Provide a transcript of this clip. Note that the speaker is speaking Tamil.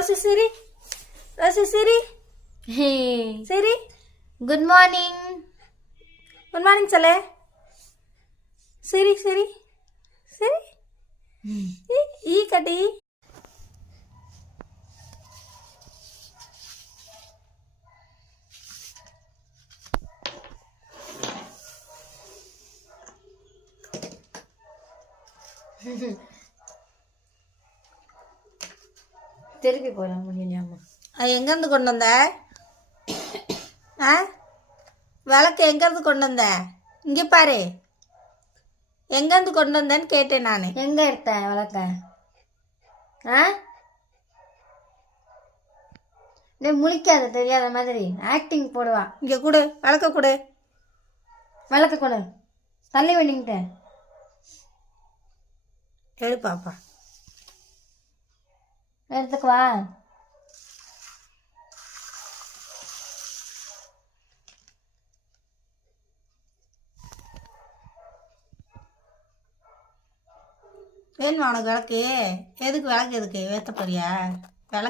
ரோசி சிரி, ரோசி சிரி, சிரி. Good morning. குட் மார்னிங் சொல்லு. சிரி சிரி சிரி. ஈ கட்டி. திருப்பி போகலாம் முடியலையாம்மா. அது எங்கேருந்து கொண்டு வந்த? ஆ, விளக்கு எங்கேருந்து கொண்டு வந்த? இங்கே பாரு, எங்கேருந்து கொண்டு வந்தேன்னு கேட்டேன் நான். எங்க எடுத்த விளக்க? ஆ, நீ முழிக்காத தெரியாத மாதிரி ஆக்டிங் போடுவா. இங்கே கொடு, விளக்க கொடு. விளக்க கொடு, தள்ளி வேண்டிங்கிட்ட எடு பாப்பா. எடுத்துக்குவா. வேணுமா உனக்கு விளக்கு? எதுக்கு விளக்கு? எதுக்கு ஏற்ற போறியா விளக்கு?